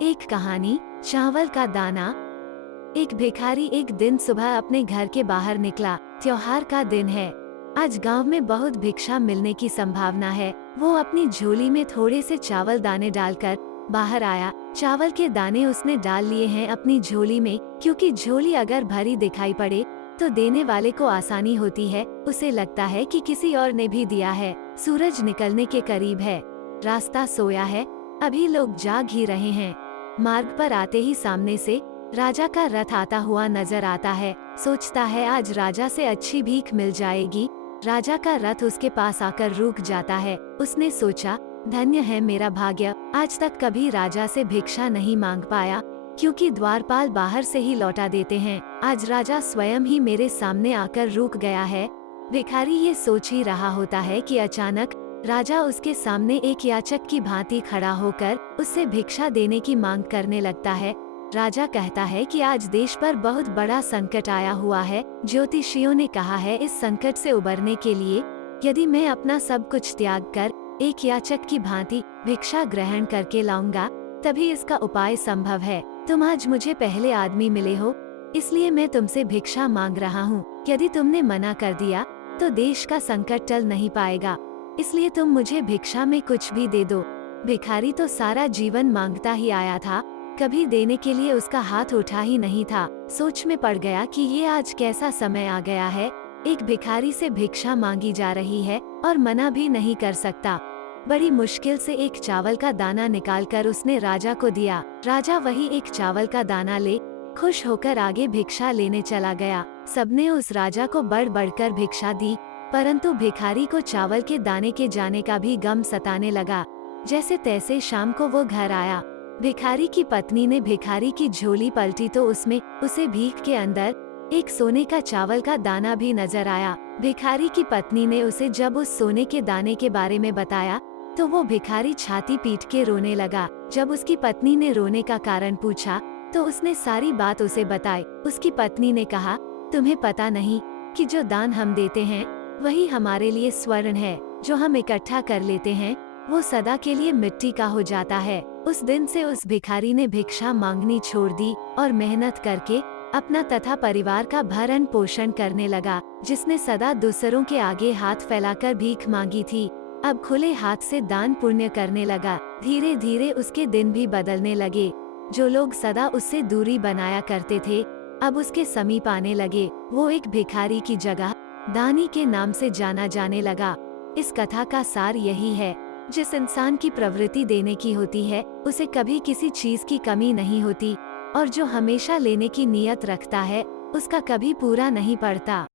एक कहानी, चावल का दाना। एक भिखारी एक दिन सुबह अपने घर के बाहर निकला। त्योहार का दिन है। आज गांव में बहुत भिक्षा मिलने की संभावना है। वो अपनी झोली में थोड़े से चावल दाने डालकर बाहर आया। चावल के दाने उसने डाल लिए हैं अपनी झोली में, क्योंकि झोली अगर भरी दिखाई पड़े तो देने वाले को आसानी होती है। उसे लगता है कि किसी और ने भी दिया है। सूरज निकलने के करीब है। रास्ता सोया है, अभी लोग जाग ही रहे हैं। मार्ग पर आते ही सामने से राजा का रथ आता हुआ नजर आता है। सोचता है आज राजा से अच्छी भीख मिल जाएगी। राजा का रथ उसके पास आकर रुक जाता है। उसने सोचा, धन्य है मेरा भाग्य, आज तक कभी राजा से भिक्षा नहीं मांग पाया, क्योंकि द्वारपाल बाहर से ही लौटा देते हैं। आज राजा स्वयं ही मेरे सामने आकर रुक गया है। भिखारी ये सोच ही रहा होता है कि अचानक राजा उसके सामने एक याचक की भांति खड़ा होकर उससे भिक्षा देने की मांग करने लगता है। राजा कहता है कि आज देश पर बहुत बड़ा संकट आया हुआ है। ज्योतिषियों ने कहा है इस संकट से उबरने के लिए यदि मैं अपना सब कुछ त्याग कर एक याचक की भांति भिक्षा ग्रहण करके लाऊंगा, तभी इसका उपाय संभव है। तुम आज मुझे पहले आदमी मिले हो, इसलिए मैं तुमसे भिक्षा मांग रहा हूँ। यदि तुमने मना कर दिया तो देश का संकट टल नहीं पाएगा, इसलिए तुम मुझे भिक्षा में कुछ भी दे दो। भिखारी तो सारा जीवन मांगता ही आया था, कभी देने के लिए उसका हाथ उठा ही नहीं था। सोच में पड़ गया कि ये आज कैसा समय आ गया है। एक भिखारी से भिक्षा मांगी जा रही है और मना भी नहीं कर सकता। बड़ी मुश्किल से एक चावल का दाना निकालकर उसने राजा को दिया। राजा वही एक चावल का दाना ले खुश होकर आगे भिक्षा लेने चला गया। सबने उस राजा को बढ़ बढ़कर भिक्षा दी, परंतु भिखारी को चावल के दाने के जाने का भी गम सताने लगा। जैसे तैसे शाम को वो घर आया। भिखारी की पत्नी ने भिखारी की झोली पलटी तो उसमें उसे भीख के अंदर एक सोने का चावल का दाना भी नजर आया। भिखारी की पत्नी ने उसे जब उस सोने के दाने के बारे में बताया तो वो भिखारी छाती पीट के रोने लगा। जब उसकी पत्नी ने रोने का कारण पूछा तो उसने सारी बात उसे बताई। उसकी पत्नी ने कहा, तुम्हें पता नहीं कि जो दान हम देते हैं वही हमारे लिए स्वर्ण है। जो हम इकट्ठा कर लेते हैं वो सदा के लिए मिट्टी का हो जाता है। उस दिन से उस भिखारी ने भिक्षा मांगनी छोड़ दी और मेहनत करके अपना तथा परिवार का भरण पोषण करने लगा। जिसने सदा दूसरों के आगे हाथ फैलाकर भीख मांगी थी, अब खुले हाथ से दान पुण्य करने लगा। धीरे धीरे उसके दिन भी बदलने लगे। जो लोग सदा उससे दूरी बनाया करते थे अब उसके समीप आने लगे। वो एक भिखारी की जगह दानी के नाम से जाना जाने लगा। इस कथा का सार यही है, जिस इंसान की प्रवृत्ति देने की होती है उसे कभी किसी चीज की कमी नहीं होती, और जो हमेशा लेने की नियत रखता है उसका कभी पूरा नहीं पड़ता।